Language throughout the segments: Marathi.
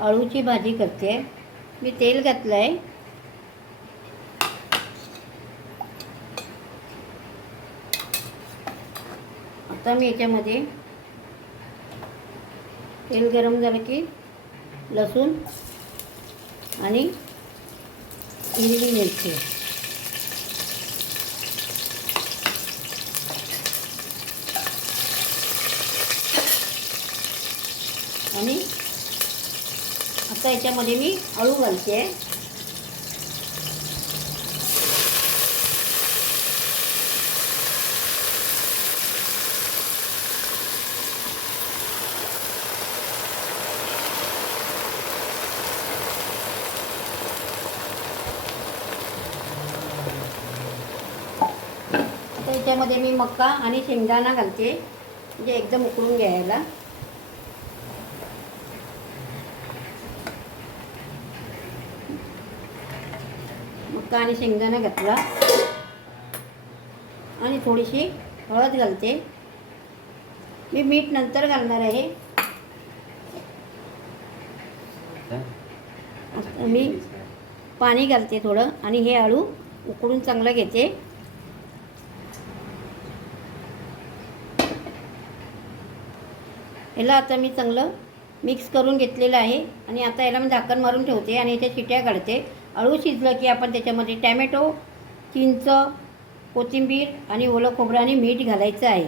अळूची भाजी करते. मी तेल घातलं आहे. आता मी याच्यामध्ये तेल गरम झालं की लसूण आणि हिरवी मिरची आणि आता याच्यामध्ये मी अळू घालते. आता याच्यामध्ये मी मका आणि शेंगदाणा घालते, म्हणजे एकदम उकळून घ्यायला. मका आणि शेंगदाणा घातला आणि थोडीशी हळद घालते. मी मीठ नंतर घालणार आहे. मी पाणी घालते थोडं आणि हे अळू उकळून चांगलं घेते. याला आता मी चांगलं मिक्स करून घेतलेलं आहे आणि आता याला मी झाकण मारून ठेवते आणि याच्या चिट्या काढते. अळू शिजलं की आपण त्याच्यामध्ये टॅमॅटो, चिंच, कोथिंबीर आणि ओलं खोबरं आणि मीठ घालायचं आहे.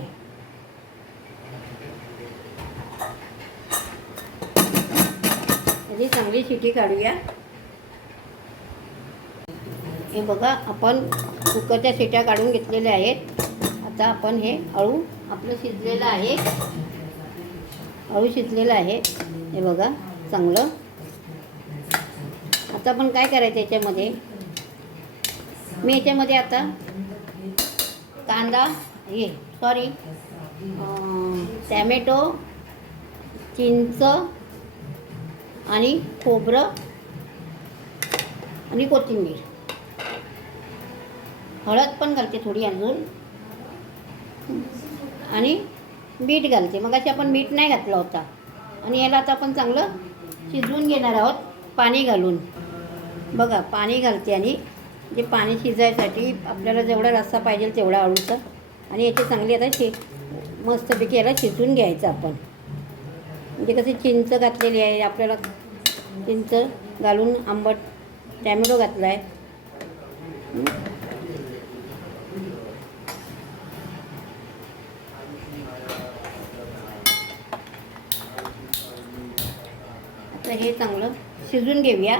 याची चांगली शिटी काढूया. हे बघा, आपण कुकरच्या शिट्या काढून घेतलेल्या आहेत. आता आपण हे अळू आपलं शिजलेलं आहे. अळू शिजलेलं आहे हे बघा चांगलं. आता आपण काय करायचं, याच्यामध्ये मी याच्यामध्ये आता कांदा टॅमॅटो, चिंच आणि खोबरं आणि कोथिंबीर, हळद पण घालते थोडी अजून आणि मीठ घालते. मग अशी आपण मीठ नाही घातला होता. आणि याला आता आपण चांगलं शिजवून घेणार आहोत पाणी घालून. बघा, पाणी घालते आणि जे पाणी शिजायसाठी आपल्याला जेवढा रस्सा पाहिजे तेवढा अळूचा. आणि याची चांगली आता मस्तपैकी याला शिजवून घ्यायचं आपण. म्हणजे कसे चिंच घातलेली आहे, आपल्याला चिंच घालून आंबट टॅमॅटो घातला आहे. तर हे चांगलं शिजून घेऊया.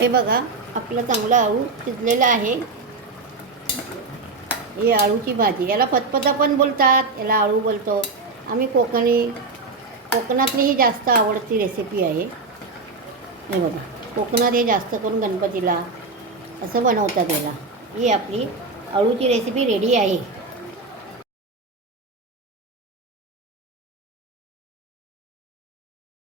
हे बघा, आपलं चांगलं अळू शिजलेलं आहे. ही अळूची भाजी, याला फतफता पण बोलतात, याला अळू बोलतो आम्ही. कोकणातली ही जास्त आवडती रेसिपी आहे. हे बघा, कोकणात हे जास्त करून गणपतीला असं बनवतात याला. ही आपली अळूची रेसिपी रेडी आहे.